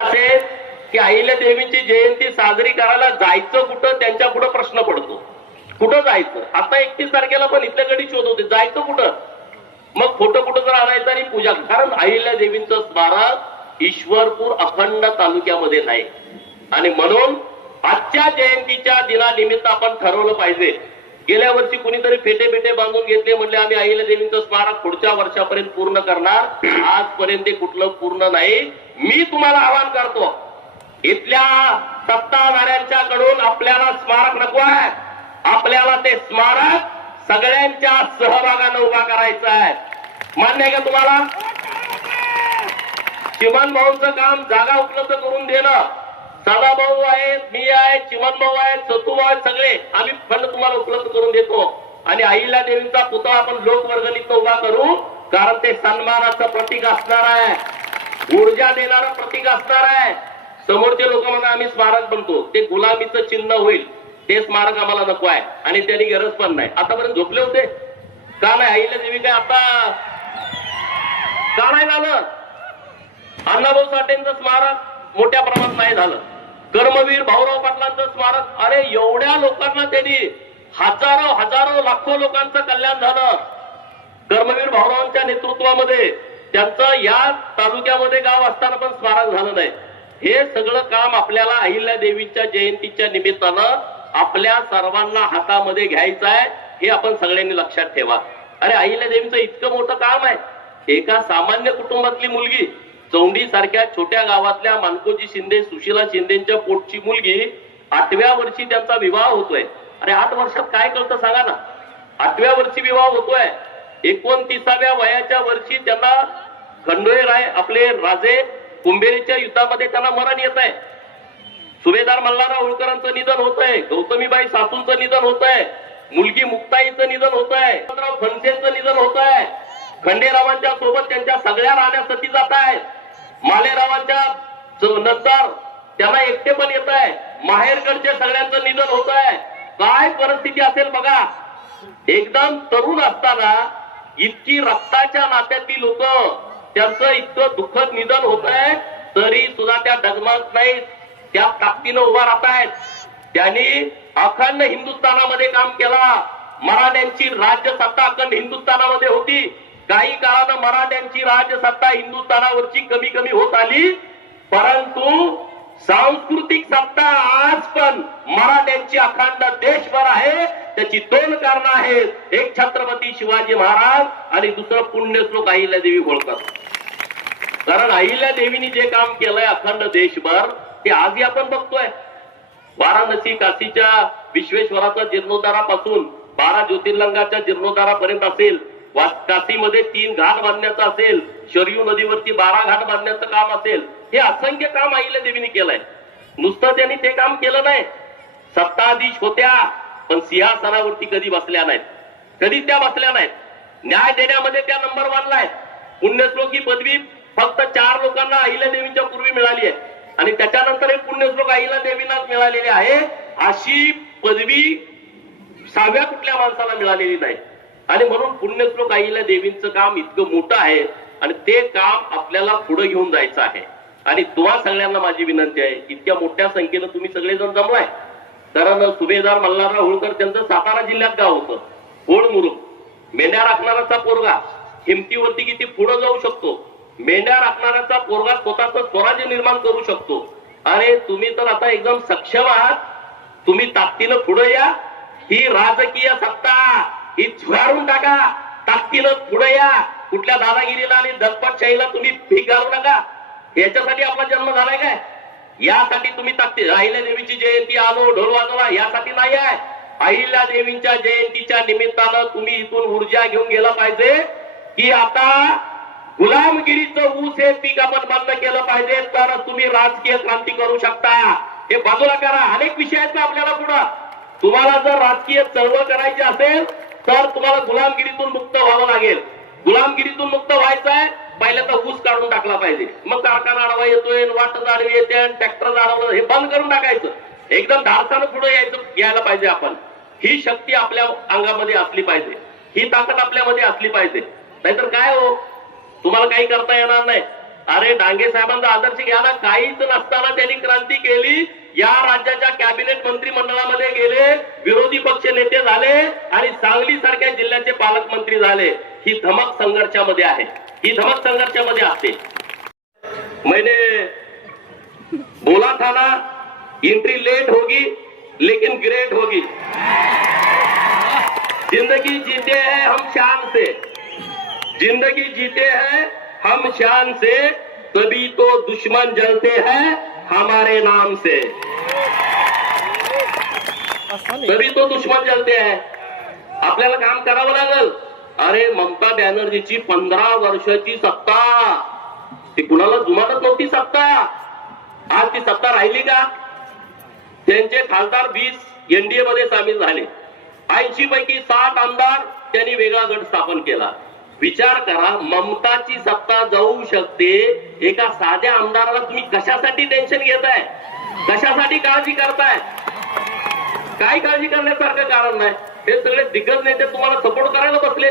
असेल की अहिल्या देवींची जयंती साजरी करायला जायचं कुठं, त्यांच्या पुढे प्रश्न पडतो. कुठं जायचं? आता 31 तारखेला पण इथल्या गडी शोध होते, जायचं कुठं? मग फोटो कुठं तर आणायचं आणि पूजा. कारण अहिल्या देवींचं स्मारक ईश्वरपूर अखंड तालुक्यामध्ये नाही. आणि म्हणून आजच्या जयंतीच्या दिनानिमित्त आपण ठरवलं पाहिजे. गेल्या वर्षी कुणीतरी फेटे बांधून घेतले, म्हणले आम्ही अहिल्या देवींचं स्मारक पुढच्या वर्षापर्यंत पूर्ण करणार. आजपर्यंत ते कुठलं पूर्ण नाही. मी तुम्हाला आवाहन करतो, इथल्या सत्ताधाऱ्यांच्याकडून आपल्याला स्मारक नको आहे, आपल्याला ते स्मारक सगळ्यांच्या सहभागानं उभा करायचं आहे. मान्य आहे का तुम्हाला? चिमन भाऊंचं काम जागा उपलब्ध करून देणं. सदाभाऊ आहेत, मी आहे, चिमन भाऊ आहेत, सतुभाऊ आहेत, सगळे आम्ही फंड तुम्हाला उपलब्ध करून देतो. आणि अहिल्या देवींचा पुतळा आपण लोकवर्गणीत उभा करू, कारण ते सन्मानाचं प्रतीक असणार आहे, ऊर्जा देणारं प्रतीक असणार आहे. समोरचे लोक म्हणा आम्ही स्मारक बनतो, ते गुलामीचं चिन्ह होईल. ते स्मारक आम्हाला नको आहे आणि त्यांनी गरज पण नाही. आतापर्यंत झोपले होते का नाही? अहिल्या देवी काय आता का नाही झालं? अण्णाभाऊ साठेंचं स्मारक मोठ्या प्रमाणात नाही झालं. कर्मवीर भाऊराव पाटलांचं स्मारक, अरे एवढ्या लोकांना त्यांनी हजारो लाखो लोकांचं कल्याण झालं. कर्मवीर भाऊरावांच्या नेतृत्वामध्ये त्यांचं या तालुक्यामध्ये गाव असताना पण स्मारक झालं नाही. हे सगळं काम आपल्याला अहिल्या देवीच्या जयंतीच्या निमित्तानं आपल्या सर्वांना हातामध्ये घ्यायचं आहे. हे आपण सगळ्यांनी लक्षात ठेवा. अरे अहिल्या देवीचं इतकं मोठं काम आहे. एका सामान्य कुटुंबातली मुलगी, चौंडी सारख्या छोट्या गावातल्या मानकोजी शिंदे, सुशीला शिंदेच्या पोटची मुलगी, 8व्या वर्षी त्यांचा विवाह होतोय. अरे 8 वर्षात काय कळतं सांगा ना? 8व्या वर्षी विवाह होतोय. 29व्या वयाच्या वर्षी त्यांना खंडोळेराय आपले राजे कुंभेरीच्या युद्धामध्ये त्यांना मरण येत आहे. सुभेदार मल्हारराव होळकरांचं निधन होत आहे. गौतमीबाई सासूंचं निधन होत आहे. मुलगी मुक्ताईचं निधन होत आहे. फणसेंचं निधन होत आहे. खंडेरावांच्या सोबत त्यांच्या सगळ्या राण्या सती जात आहेत. मालेरावांच्या नंतर त्यांना एकटे पण येत आहे. माहेरकडच्या सगळ्यांचं निधन होत आहे. काय परिस्थिती असेल बघा. एकदम तरुण असताना इतकी रक्ताच्या नात्यातली लोक, त्यांचं इतकं दुःखद निधन होत आहे, तरी सुद्धा त्या डगमगत नाहीत, त्या ताकदीनं उभा राहत आहेत. त्यांनी अखंड हिंदुस्थानामध्ये काम केला. मराठ्यांची राज्यसत्ता अखंड हिंदुस्थानामध्ये होती. काही काळानं मराठ्यांची राज्यसत्ता हिंदुस्थानावरची कमी होत आली, परंतु सांस्कृतिक सत्ता आज पण मराठ्यांची अखंड देशभर आहे. त्याची 2 कारणं आहेत. एक छत्रपती शिवाजी महाराज आणि दुसरं पुण्यश्लोक अहिल्या देवी होळकर. कारण अहिल्या देवीने जे काम केलंय अखंड देशभर, ते आजही आपण बघतोय. वाराणसी काशीच्या विश्वेश्वराचा जीर्णोद्धारापासून 12 ज्योतिर्लिंगाच्या जीर्णोद्धारापर्यंत असेल, काशीमध्ये 3 घाट बांधण्याचं असेल, शरयू नदीवरती 12 घाट बांधण्याचं काम असेल, हे असंख्य काम अहिल्या देवीने केलंय. नुसतं त्यांनी ते काम केलं नाही. सत्ताधीश होत्या पण सिंहासनावरती कधी बसल्या नाहीत, कधी त्या बसल्या नाहीत. न्याय देण्यामध्ये त्या नंबर 1ला आहेत. पुण्यश्लोक ही पदवी फक्त 4 लोकांना अहिल्या देवीच्या पूर्वी मिळाली आहे आणि त्याच्यानंतर हे पुण्यश्लोक अहिल्या देवींनाच मिळालेले आहे. अशी पदवी 6व्या कुठल्या माणसाला मिळालेली नाही. आणि म्हणून पुण्यश्लोक अहिल्या देवींचं काम इतकं मोठं आहे आणि ते काम आपल्याला पुढे घेऊन जायचं आहे. आणि तुम्हा सगळ्यांना माझी विनंती आहे, इतक्या मोठ्या संख्येनं तुम्ही सगळेजण जमलाय. कारण सुभेदार मल्हारराव होळकर त्यांचं सातारा जिल्ह्यात गाव होतं, होळमुरुम. मेंढ्या राखणाराचा पोरगा हिमतीवरती किती पुढे जाऊ शकतो. मेंढ्या राखणाराचा पोरगा स्वतःचं स्वराज्य निर्माण करू शकतो. अरे तुम्ही तर आता एकदम सक्षम आहात. तुम्ही ताकदीनं पुढे या. ही राजकीय सत्ता ही झुगारून टाका. ताकदीनं पुढे या. कुठल्या दादागिरीला आणि दलपतशाहीला तुम्ही भीक घालू नका. याच्यासाठी आपला जन्म झालाय काय? यासाठी तुम्ही ताकदी. अहिल्या देवीची जयंती आलो ढोल वाजवला यासाठी नाही आहे. अहिल्या देवींच्या जयंतीच्या निमित्तानं तुम्ही इथून ऊर्जा घेऊन गेला पाहिजे की आता गुलामगिरीचं ऊस हे पीक आपण बंद केलं पाहिजे, तर तुम्ही राजकीय क्रांती करू शकता. हे बाजूला करा. अनेक विषय आहेत ना आपल्याला पुढं. तुम्हाला जर राजकीय चळवळ करायची असेल तर तुम्हाला गुलामगिरीतून मुक्त व्हावं लागेल. गुलामगिरीतून मुक्त व्हायचं आहे, पहिल्यांदा ऊस काढून टाकला पाहिजे. मग कारखाना आडवा येतोय, वाट जाडवी येते, ट्रॅक्टर जाडवलं, हे बंद करून टाकायचं. एकदम धाडसानं पुढे यायला पाहिजे आपण. ही शक्ती आपल्या अंगामध्ये असली पाहिजे, ही ताकद आपल्यामध्ये असली पाहिजे. नाहीतर काय हो, तुम्हाला काही करता येणार नाही. अरे डांगे साहेबांचा आदर्श घ्या ना. काहीच नसताना त्यांनी क्रांती केली. या राज्याच्या कॅबिनेट मंत्रिमंडळामध्ये गेले, विरोधी पक्ष नेते झाले आणि सांगली सारख्या जिल्ह्याचे पालकमंत्री झाले. ही धमक संघर्षामध्ये आहे, ही धमक संघर्षामध्ये असते. मैंने बोला था ना, एंट्री लेट होगी लेकिन ग्रेट होगी. जिंदगी जीते हैं हम शान से, जिंदगी जीते हैं हम शान से, तभी तो दुश्मन जलते हैं हमारे नाम से, तभी तो दुश्मन जलते हैं. आपल्याला काम करावं लागल. अरे ममता बॅनर्जीची 15 वर्षाची सत्ता, ती कुणाला जुमानत नव्हती सत्ता. आज ती सत्ता राहिली का? त्यांचे खासदार 20 एनडीए मध्ये सामील झाले. 80 पैकी 60 आमदार त्यांनी वेगळा गट स्थापन केला. विचार करा, ममताची सत्ता जाऊ शकते, एका साध्या आमदाराला तुम्ही कशासाठी टेन्शन घेताय, कशासाठी काळजी करताय? काय काळजी करण्यासारखं कारण नाही. हे सगळे दिग्गज नेते तुम्हाला सपोर्ट करायला बसले.